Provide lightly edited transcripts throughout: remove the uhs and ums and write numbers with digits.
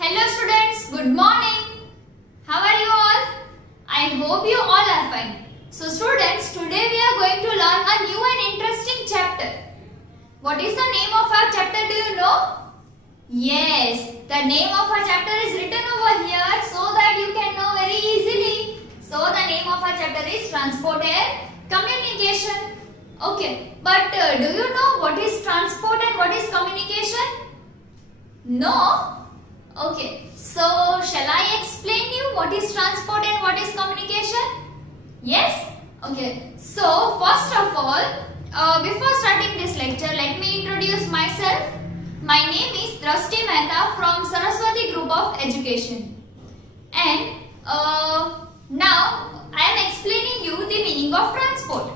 Hello students, good morning. How are you all? I hope you all are fine. So students, today we are going to learn a new and interesting chapter. What is the name of our chapter, do you know? Yes, the name of our chapter is written over here so that you can know very easily. So the name of our chapter is Transport and Communication. Okay, but do you know what is transport and what is communication? No? Okay, so shall I explain you what is transport and what is communication? Yes? Okay, so first of all, before starting this lecture, let me introduce myself. My name is Drashti Mehta from Saraswati Group of Education. And now I am explaining you the meaning of transport.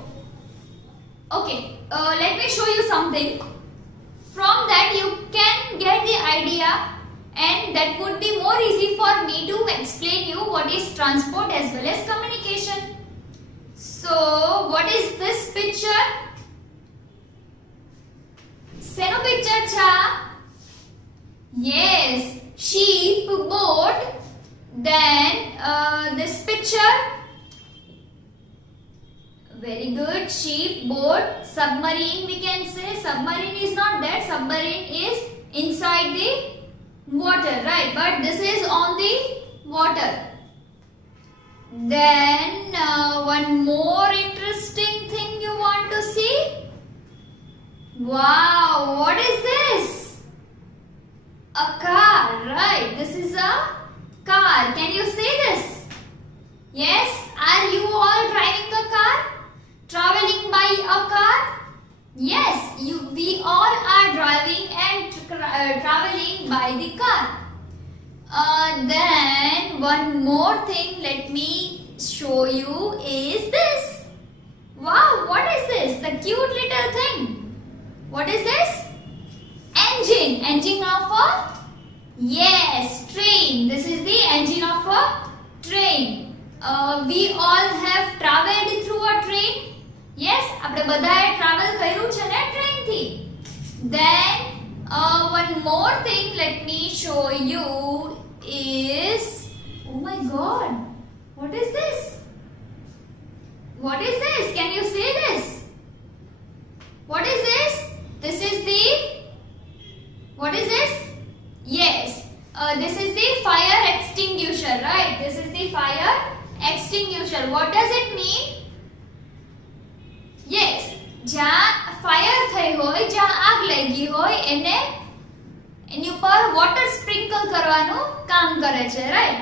Okay, let me show you something. From that you can get the idea, and that would be more easy for me to explain you what is transport as well as communication. So, what is this picture? Seno picture cha? Yes, sheep, boat. Then this picture. Very good. Sheep, boat, submarine we can say. Submarine is not that. Submarine is inside the water, right? But this is on the water. Then one more interesting thing you want to see? Wow, what is this? A car, right? This is a car. Can you see this? Yes? Are you all driving a car? Traveling by a car? Yes, we all are driving and traveling by the car. Then one more thing let me show you is this. Wow, what is this? The cute little thing. What is this? Engine. Engine of a? Yes, train. This is the engine of a train. We all have traveled through a train. Yes, આપણે બધાએ travel કર્યું છે ને train થી. Then one more thing let me show you is, oh my god, what is this? What is this? Can you see this? What is this? This is the, what is this? Yes, this is the fire extinguisher, right? This is the fire extinguisher. What does it mean? Yes, જ્યાં fire થઈ હોય, જ્યાં આગ લાગી હોય એને એની ઉપર water sprinkle કરવાનું કામ કરે છે, right?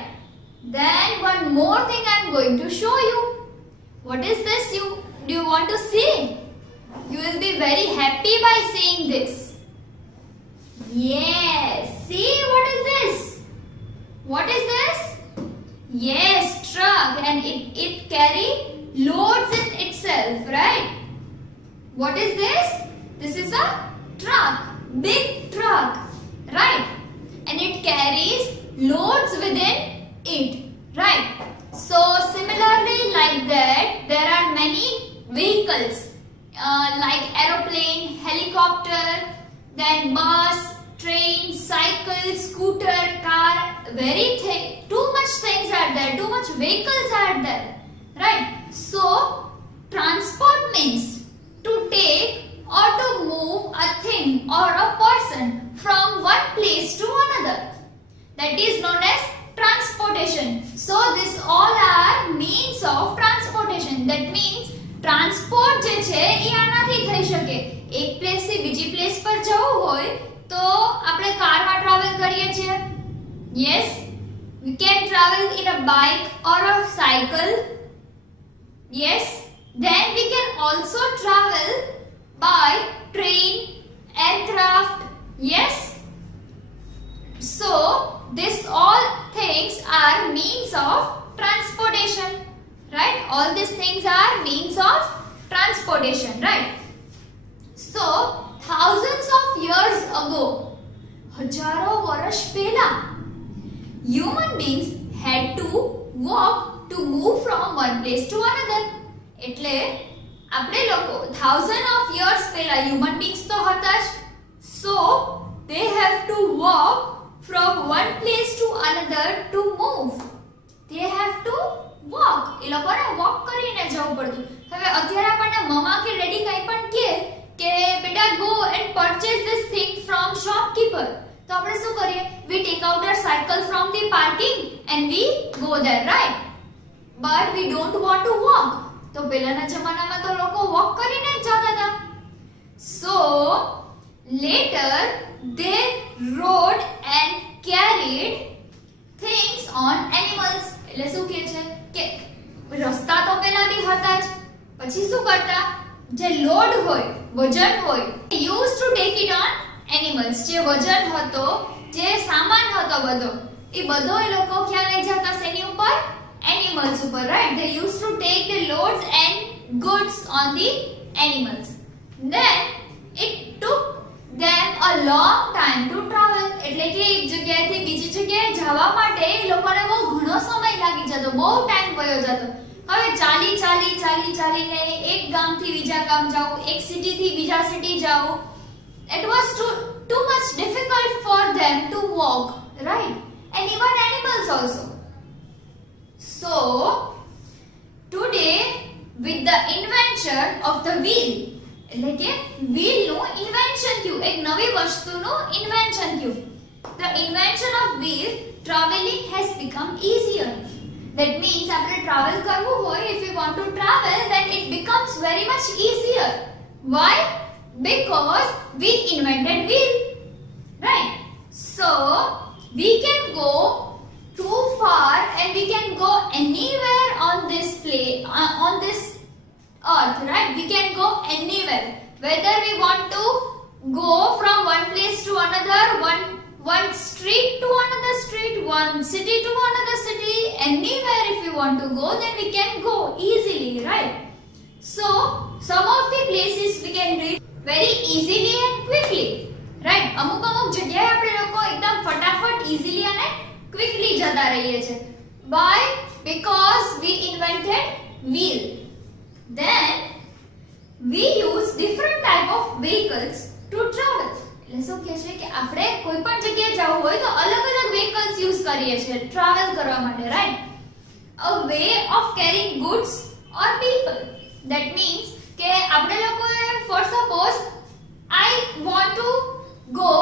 Then one more thing I am going to show you. What is this? Do you want to see? You will be very happy by seeing this. Yes, see, what is this? What is this? Yes, truck, and it carry loads in itself, right? What is this? This is a truck, big truck, right? And it carries loads within it, right? So similarly like that, there are many vehicles like aeroplane, helicopter, then bus, train, cycle, scooter, car, too much things are there, too much vehicles are there, right? So transport means to take or to move a thing or a person from one place to another. That is known as transportation. So this all are means of transportation. That means transport જે છે એ આનાથી થઈ શકે. એક place થી બીજી place પર જવું હોય તો આપણે કારમાં ટ્રાવેલ કરીએ છીએ. Yes, we can travel in a bike or a cycle. Yes. Then we can also travel by train, aircraft. Yes. So this all things are means of transportation, right? All these things are means of transportation, right? So thousands of years ago, हजारों वर्ष पहला, human beings had to walk to move from one place to another. એટલે આપણે લોકો 1000 of years પહેલા human beings તો હતા જ, so they have to walk from one place to another to move. They have to walk. એ લોકોને walk કરીને જવું પડતું. હવે અત્યારે આપણને મમ્મા કે ડેડી કંઈ પણ કહે કે બેટા go and purchase this thing from shopkeeper. તો આપણે શું કરીએ? We take out our cycle from the parking and we go there, right? But we don't want to walk. તો પહેલાના જમાનામાં તો લોકો walk કરીને જ જતા હતા. So later they rode and carried things on animals. એટલે શું કહે છે કે રસ્તા તો પહેલા બી હતા જ, પછી શું કરતા? જે લોડ હોય, વજન હોય, used to take it on animals. જે વજન હતો, જે સામાન હતો બધો, એ બધો એ લોકો ક્યાં લઈ જતા? શેની ઉપર? Animals ઉપર, right? They used to take the loads and goods on the animals. Then it took them a long time to travel. એટલે કે એક જગ્યાએથી બીજી જગ્યાએ જવા માટે એ લોકોને બહુ ઘણો સમય લાગી જતો, બહુ ટાઈમ વયો જતો. હવે ચાલીને એક ગામથી બીજા ગામ જાવું, એક સિટીથી બીજા સિટી જાવું. It was too much difficult for them to walk, right? And even animals also. So today with the invention of the wheel, એટલે કે wheel નું ઇન્વેન્શન થયું, એક નવી વસ્તુનું ઇન્વેન્શન થયું. The invention of wheel, traveling has become easier. That means આપણે travel કરવું હોય, if we want to travel, then it becomes very much easier. Why? Because we invented wheel, right? So we can go too far and we can go anywhere on this on this earth, right? We can go anywhere, whether we want to go from one place to another, one street to another street, one city to another city, anywhere if we want to go, then we can go easily, right? So some of the places we can reach very easily and quickly, right? અમુક જગ્યાએ આપણે લોકો એકદમ ફટાફટ easily અને quickly જતા રહીએ છે. Why? Because we invented wheel. Then we use different type of vehicles to travel. એટલે શું કહે છે કે આપણે કોઈ પણ જગ્યાએ જવું હોય તો અલગ-અલગ vehicles use કરીએ છીએ travel કરવા માટે, right? A way of carrying goods or people. That means કે આપણે લોકોએ for suppose I want to go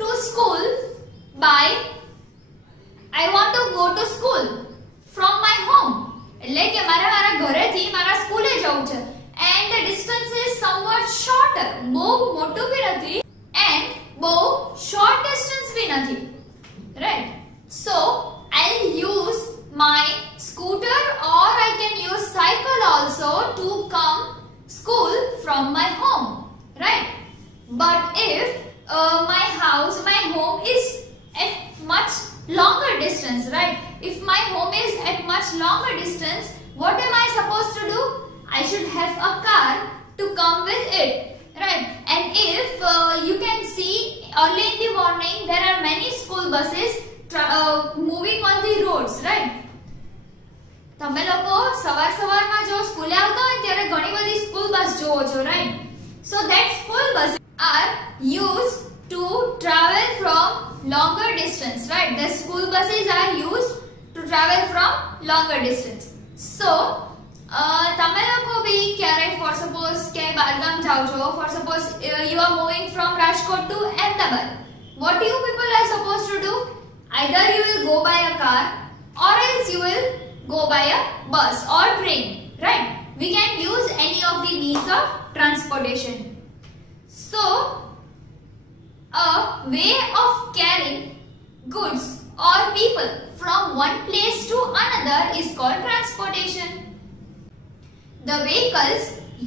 to school from my home. એટલે કે મારા ઘરેથી મારા સ્કૂલે જવું છે and the distance is somewhat shorter. બહુ મોટું બી નથી and બહુ short distance બી નથી, right? So I'll use my scooter or I can use cycle also to come school from my home, right? But if my home is at much longer distance, right? If my home is at much longer distance, what am I supposed to do? I should have a car to come with it, right? And if you can see early in the morning there are many school buses moving on the roads, right? તમે લોકો સવારમાં જો સ્કૂલે આવતા હોય ત્યારે ઘણી બધી સ્કૂલ બસ જોવો છો, right? So that school buses are used to travel from longer distance, right? The school buses are used to travel from longer distance. So તમે લોકો બી ક્યારે for suppose કે બારગામ જાઓ છો, for suppose you are moving from Rajkot to Ahmedabad, what you people are supposed to do? Either you will go by a car or else you will go by a bus or train, right? We can use any of the means of transportation. So a way of carrying goods or people from one place to another is called transportation. The vehicles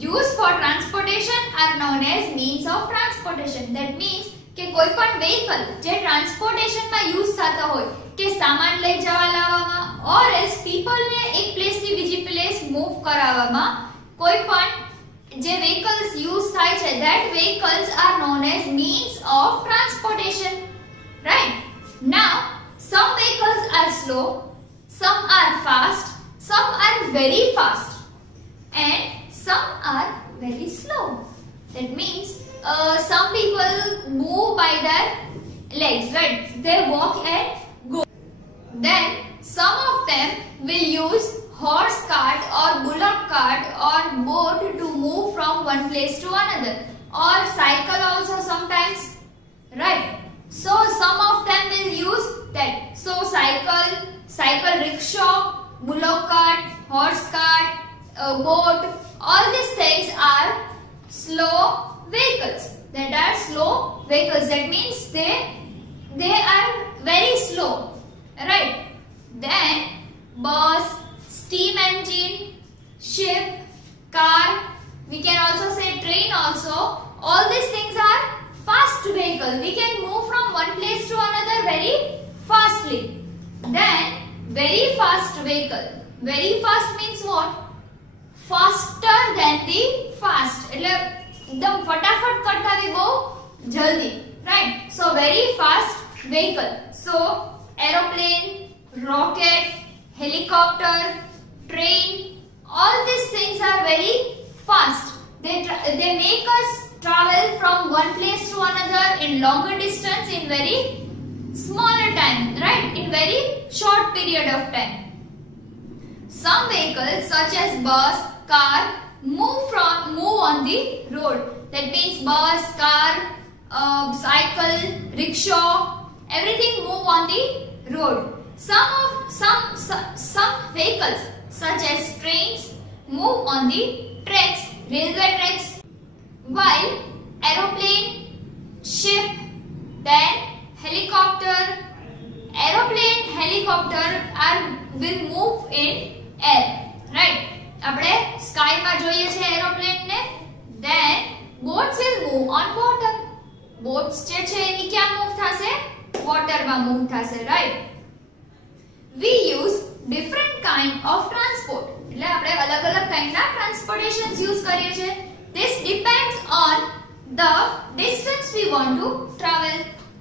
used for transportation are known as means of transportation. That means કે કોઈ પણ vehicle જે transportation માં use થતા હોય કે સામાન લઈ જવા લાવવામાં or else people ને એક place થી બીજી place move કરાવવામાં, કોઈ પણ જે vehicles use થાય છે, that vehicles are known as means of transportation, right? Now some vehicles are slow, some are fast, some are very fast and some are very slow. That means some people move by their legs, right? They walk and go. Then some of them will use horse cart or bullock cart or boat to move from one place to another, or cycle also sometimes, right? So some of them will use that. So cycle rickshaw, bullock cart, horse cart, boat, all these things are slow vehicles. That are slow vehicles. That means they are very slow, right? Then bus, steam engine, ship, car, we can also say train also. All these things are fast vehicle. We can move from one place to another very fastly. Then very fast vehicle. Very fast means what? Faster than the fast. એટલે એકદમ ફટાફટ કરતા બી બહુ જલ્દી, right? So very fast vehicle. So aeroplane, rocket, helicopter, train, all these things are very fast. They make us travel from one place to another in longer distance in very smaller time, right? In very short period of time. Some vehicles such as bus, car move on the road. That means bus, car, cycle, rickshaw, everything move on the road. Some vehicles such as trains move on the tracks, railway tracks, while aeroplane, ship, then helicopter will move in air, right? આપણે sky માં જોઈએ છે aeroplane ને. Then boats will move on water. Boats જે છે એ ક્યાં move થાશે? Water માં મૂવ થાશે, right? We use different kind of transport. એટલે આપણે અલગ-અલગ kind ના transportations use કરીએ છીએ. This depends on the distance we want to travel,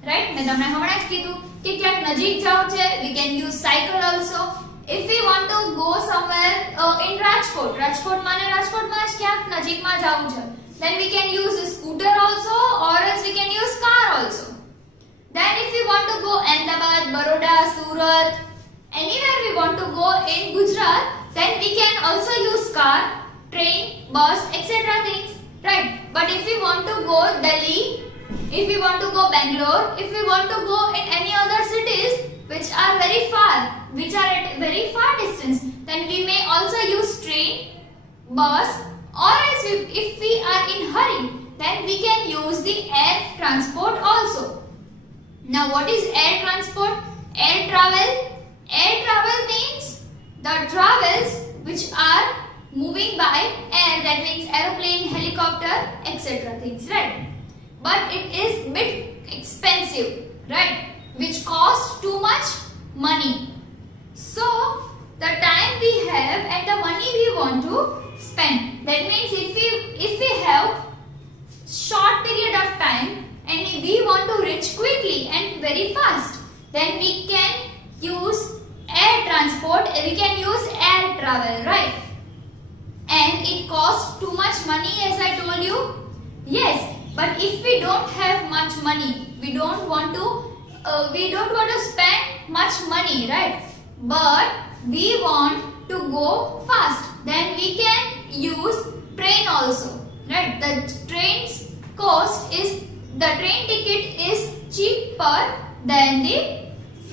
right? મેં તમને હમણાં જ કીધું કે ક્યાંક નજીક જાવ છે, we can use cycle also. If we want to go somewhere in Rajkot માં જ ક્યાંક નજીકમાં જવું છે, then we can use a scooter also, or else we can use car also. Then if we want to go Ahmedabad, Baroda, Surat, anywhere we want to go in Gujarat, then we can also use car, train, bus, etc. things, right? But if we want to go Delhi, if we want to go Bangalore, if we want to go in any other cities which are very far, which are at very far distance, then we may also use train, bus, or else if we are in hurry, then we can use the air transport also. Now what is air transport? Air travel means the travels which are moving by air, that means aeroplane, helicopter, etc. things, right? But it is bit expensive, right? Which costs too much money. So the time we have and the money we want to spend. That means if we have short period of time and we want to reach quickly and very fast, then we can use air transport. We can use air travel, right? And it costs too much money, as I told you. Yes, but if we don't have much money, we don't want to spend much money, right? But we want to go fast, then we can use train also, right? The train ticket is cheaper than the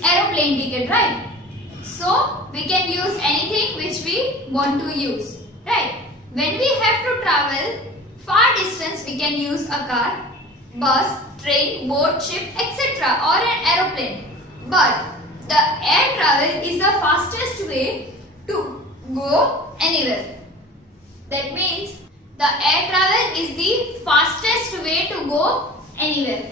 aeroplane ticket, right? So we can use anything which we want to use, right? When we have to travel far distance, we can use a car, bus, train, boat, ship, etc. or an aeroplane. But the air travel is the fastest way to go anywhere. That means the air travel is the fastest way to go anywhere.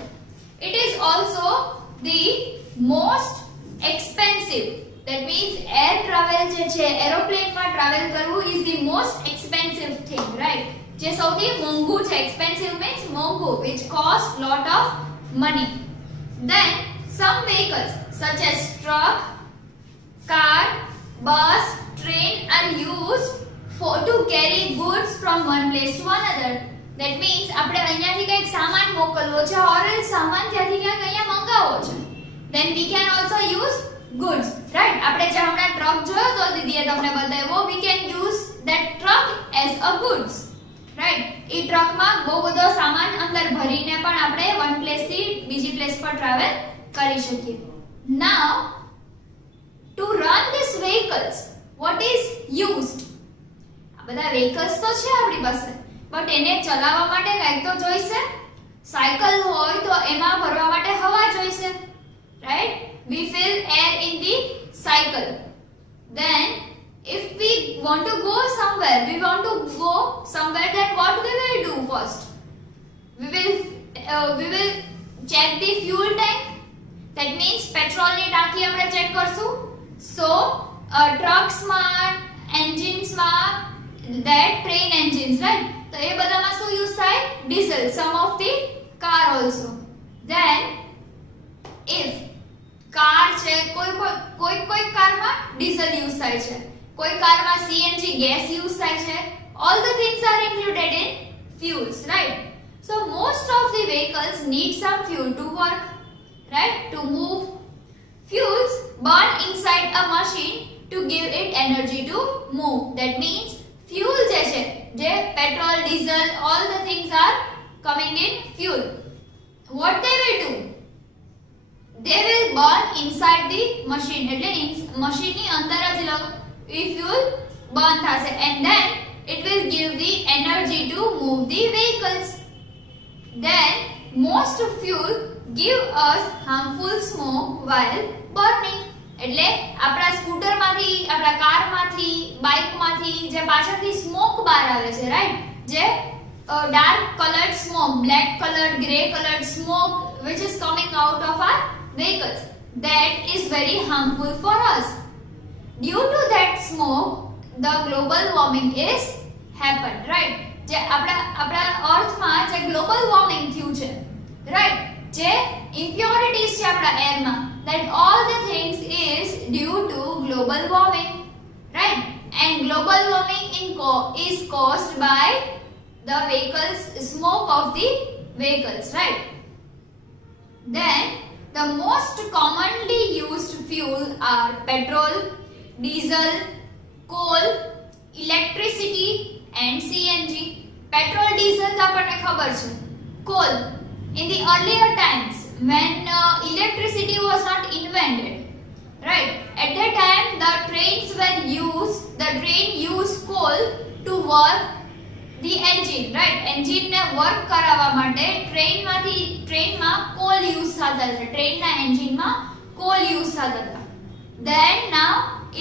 It is also the most expensive. That means air travel જે છે aeroplane માં travel કરવું is the most expensive thing, right? જે સૌથી મોંઘું છે. Expensive means મોંઘું, which costs lot of money. Then some vehicles such as truck, car, bus, train are used to carry goods from one place to another. That means આપણે અહીંયાથી કંઈક સામાન મોકલવો છે or else સામાન ત્યાંથી ક્યાંક અહીંયા મંગાવવો છે. Then we can also use goods, right? આપણે જે હમણાં ટ્રક જોયો તો દીદીએ તમને બતાવ્યો, we can use that truck as a goods, right? એ ટ્રકમાં બહુ બધો સામાન અંદર ભરીને પણ આપણે one place થી બીજી પ્લેસ પર ટ્રાવેલ કરી શકીએ. Now to run these vehicles, what is used? આ બધા vehicles તો છે આપણી પાસે, but એને ચલાવવા માટે કંઈક તો જોઈશે. સાયકલ હોય તો એમાં ભરવા માટે હવા જોઈશે, right? We fill air in the cycle. Then if we want to go somewhere, then what we will do first? We will check the fuel tank. That means petrol ની ટાંકી આપણે ચેક કરશું. So trucks માં, engines માં, that train engines, right? તો એ બધામાં શું use થાય? Diesel. Some of the car also. Then if car છે, કોઈ કારમાં ડીઝલ યુઝ થાય છે, કોઈ કારમાં CNG ગેસ યુઝ થાય છે. All the things are included in fuels, right? So most of the vehicles need some fuel to work, right? To move. Fuels burn inside a machine to give it energy to move. That means fuel જે છે, જે petrol, diesel, all the things are coming in fuel. What they will do? They will burn inside the machine. એટલે machine ની અંદર જ એ fuel burn થશે and then it will give the energy to move the vehicles. Then most fuel give us harmful smoke while burning. એટલે આપણા scooter માંથી, આપણા car માંથી, બાઇક માંથી જે પાછળથી સ્મોક બહાર આવે છે, રાઈટ? જે dark colored smoke, black colored, gray colored smoke which is coming out of our vehicles, that is very harmful for us. Due to that smoke, the global warming is happened, right? જે આપણા અર્થમાં જે global warming થયું છે, right? જે impurities છે આપણા એરમાં, that all the things is due to global warming, right? And global warming is caused by the vehicles, smoke of the vehicles, right? Then the most commonly used fuel are petrol, diesel, coal, electricity and CNG. Petrol, diesel તો આપણને ખબર છે. Coal. In the earlier times when electricity was not invented, right? At that time the train used coal to work the engine, right? Engine ને work કરાવવા માટે ટ્રેનમાં call use થતા હતા. ટ્રેનના એન્જિનમાં કોલ યુઝ થતા હતા. Then now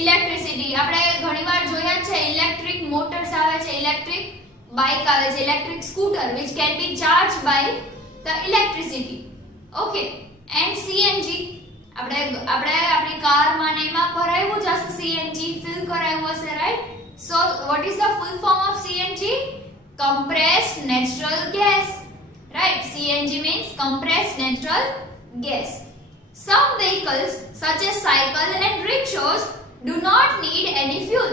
electricity. આપણે ઘણીવાર જોયા છે ઇલેક્ટ્રિક મોટર્સ આવે છે, ઇલેક્ટ્રિક બાઇક આવે છે, electric scooter which can be charged by the electricity. Okay. And CNG. આપણે આપણી કારમાં ને એમાં ભરાયું જ હશે CNG, ફિલ કરાયું હશે, right? So what is the full form of CNG? Compressed natural gas, right? CNG means compressed natural gas. Some vehicles such as cycle and rickshaws do not need any fuel.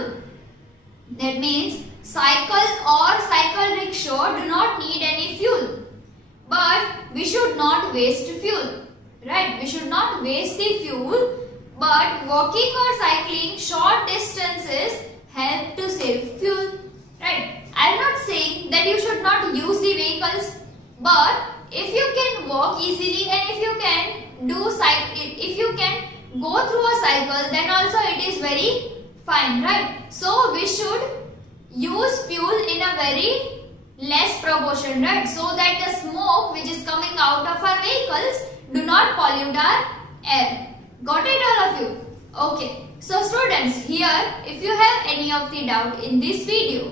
That means cycle or cycle rickshaw do not need any fuel. But we should not waste fuel, right? We should not waste the fuel, but walking or cycling short distances help to save fuel, right? I am not saying that you should not use the vehicles, but if you can walk easily and if you can go through a cycle, then also it is very fine, right? So we should use fuel in a very less proportion, right? So that the smoke which is coming out of our vehicles do not pollute our air. Got it, all of you? Okay. So students, here if you have any of the doubt in this video,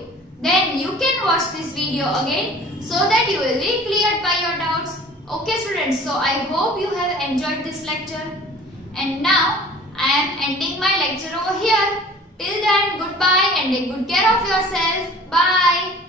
then you can watch this video again so that you will be cleared by your doubts. Okay students, so I hope you have enjoyed this lecture. And now I am ending my lecture over here. Till then, goodbye and take good care of yourself. Bye.